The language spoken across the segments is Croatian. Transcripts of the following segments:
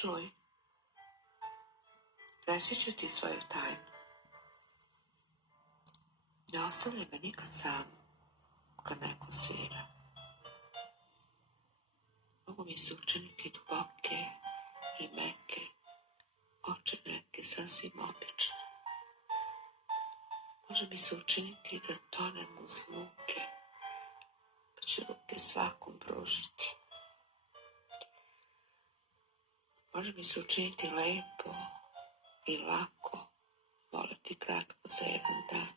Čuj, reći ću ti svoju tajnu. Ne ostavljaj me nikad sam kad neko svira. Mogu mi se učiniti duboke i meke, oči neke sasvim obične. Može mi se učiniti da tonem uz zvuke, pa ću ruke svakom pružiti. Može mi se učiniti lepo i lako voliti kratko za jedan dan.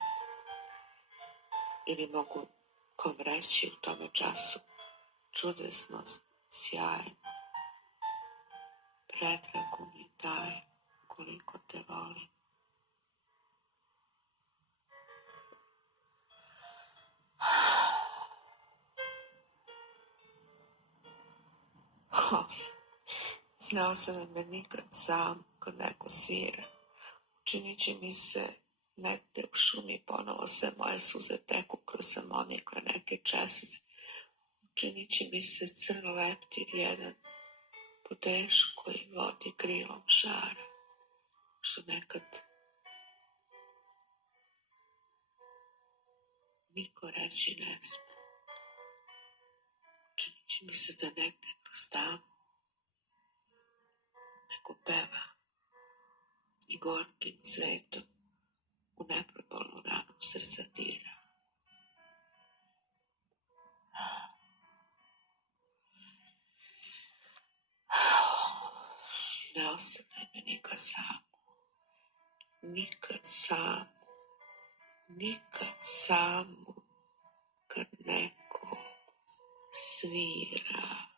Ili mogu kom reći u tome času čudesno, sjajno, pretragu mi daje koliko te volim. Ne ostavljaj me nikad sam kad neko svira. Učinit će mi se negde u šumi ponovo sve moje suze teku kroz samonikle neke česme. Učinit će mi se crn leptir jedan po teškoj vodi krilom žara, što nekad niko reći ne sme. Učinit će mi se da negde kroz tamu neko peva i gorkim cvetom u neprobolnu ranu srca dira. Ne ostavljaj me nikad samu, nikad samu, nikad samu kad neko svira.